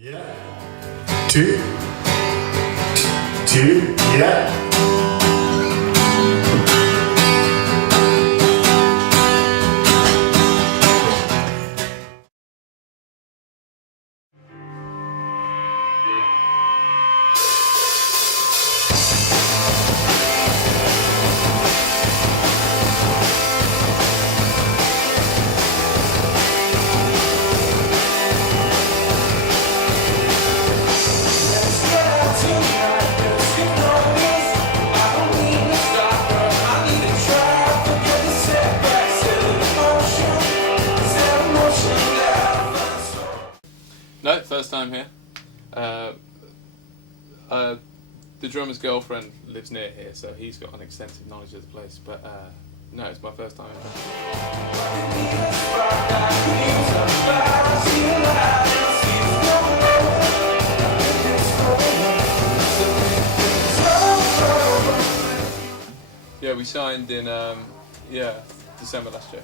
Yeah. Two. Yeah. No, first time here. The drummer's girlfriend lives near here, so he's got an extensive knowledge of the place. But no, it's my first time. Yeah, we signed in December last year.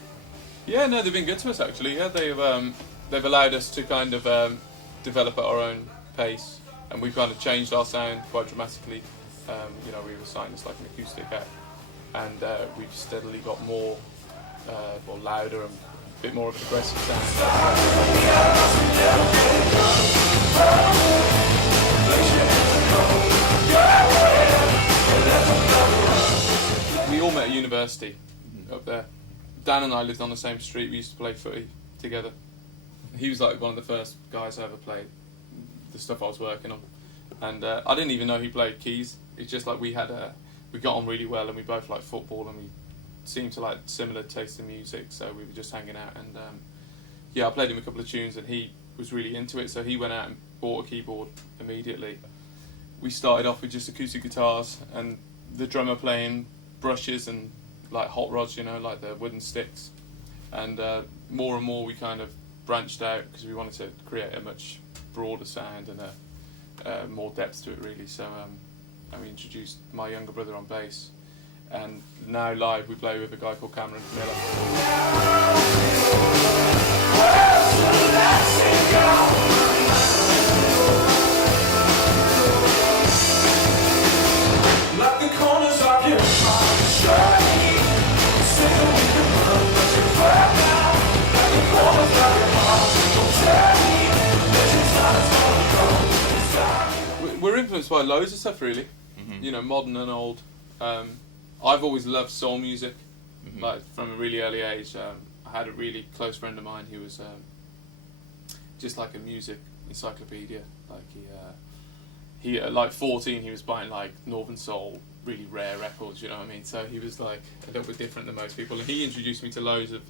Yeah, no, they've been good to us actually. Yeah, they've allowed us to kind of develop at our own pace, and we've kind of changed our sound quite dramatically. We were signed as like an acoustic act, and we've steadily got more louder and a bit more of an aggressive sound. We all met at university up there. Dan and I lived on the same street. We used to play footy together. He was like one of the first guys I ever played the stuff I was working on, and I didn't even know he played keys. It's just like we got on really well, and we both liked football, and we seemed to like similar taste in music, so we were just hanging out. And I played him a couple of tunes, and he was really into it, so he went out and bought a keyboard immediately. We started off with just acoustic guitars, and the drummer playing brushes and like hot rods, like the wooden sticks. And more and more we kind of branched out because we wanted to create a much broader sound and more depth to it, really. So we introduced my younger brother on bass, and now live we play with a guy called Cameron Miller. We're influenced by loads of stuff, really. Mm-hmm. Modern and old. I've always loved soul music, like from a really early age. I had a really close friend of mine who was just like a music encyclopedia. Like he at like 14, he was buying like Northern Soul, really rare records. You know what I mean? So he was like a little bit different than most people, and he introduced me to loads of,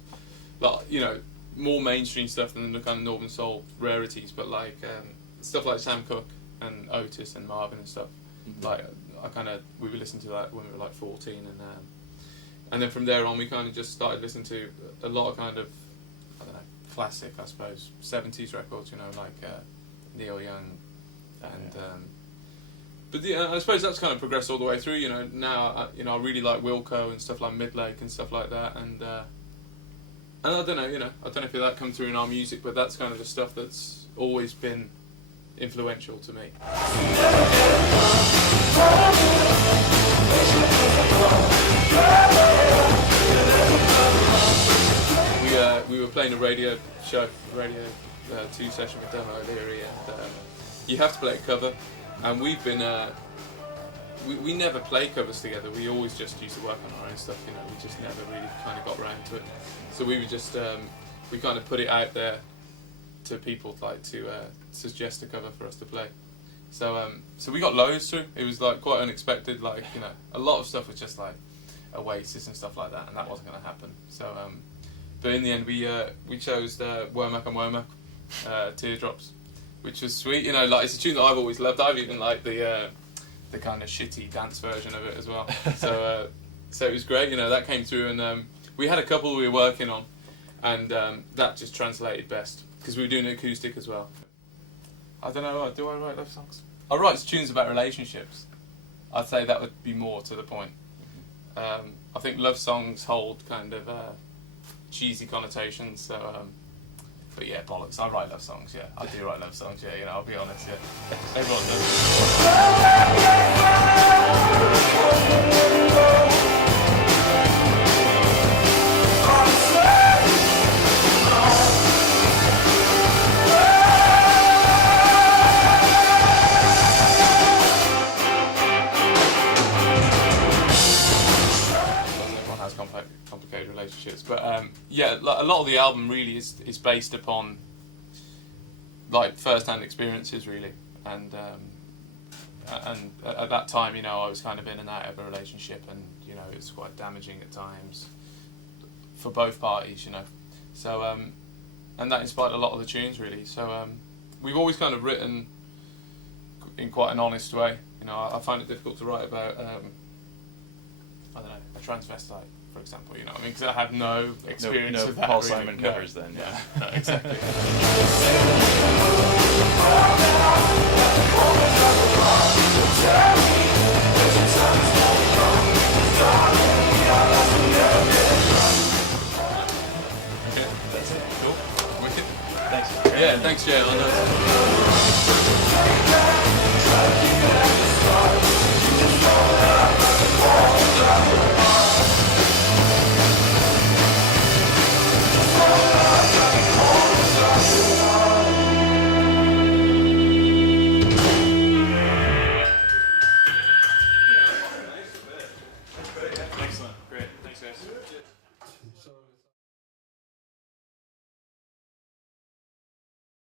more mainstream stuff than the kind of Northern Soul rarities, but like stuff like Sam Cooke and Otis and Marvin and stuff. Mm-hmm. Like we were listening to that when we were like 14, and then from there on we kind of just started listening to a lot of kind of, I don't know, classic, I suppose, 70s records, like Neil Young, and but I suppose that's kind of progressed all the way through. Now I really like Wilco and stuff like Midlake and stuff like that, and I don't know, I don't know if that comes through in our music, but that's kind of the stuff that's always been influential to me. We were playing a radio 2 session with Demo O'Leary, and you have to play a cover, and we've been we never play covers together. We always just used to work on our own stuff, we just never really kind of got around to it. So we were just we kind of put it out there to people, like to suggest a cover for us to play. So we got loads through. It was like quite unexpected. Like a lot of stuff was just like Oasis and stuff like that, and that wasn't going to happen. So but in the end we chose Womack and Womack, Teardrops, which was sweet. Like it's a tune that I've always loved. I've even liked the kind of shitty dance version of it as well. So it was great. That came through, and we had a couple we were working on, and that just translated best because we were doing acoustic as well. I don't know, do I write love songs? I write tunes about relationships. I'd say that would be more to the point. I think love songs hold kind of cheesy connotations, so But yeah, bollocks. I write love songs. Yeah, I do write love songs. Yeah, you know, I'll be honest. Yeah, everyone knows. Everyone has complicated relationships, but yeah, like, a lot of the album really is based upon like first-hand experiences, really, and at that time, you know, I was kind of in and out of a relationship, and you know, it's quite damaging at times for both parties, you know. So and that inspired a lot of the tunes, really. So we've always kind of written in quite an honest way. You know, I find it difficult to write about I don't know, a transvestite, for example. You know, I mean, because I have no experience no of that. Paul really. Simon covers then. Yeah. No, exactly. Okay. That's it. Cool. Wicked. Thanks. Yeah, thanks, Jay. I know.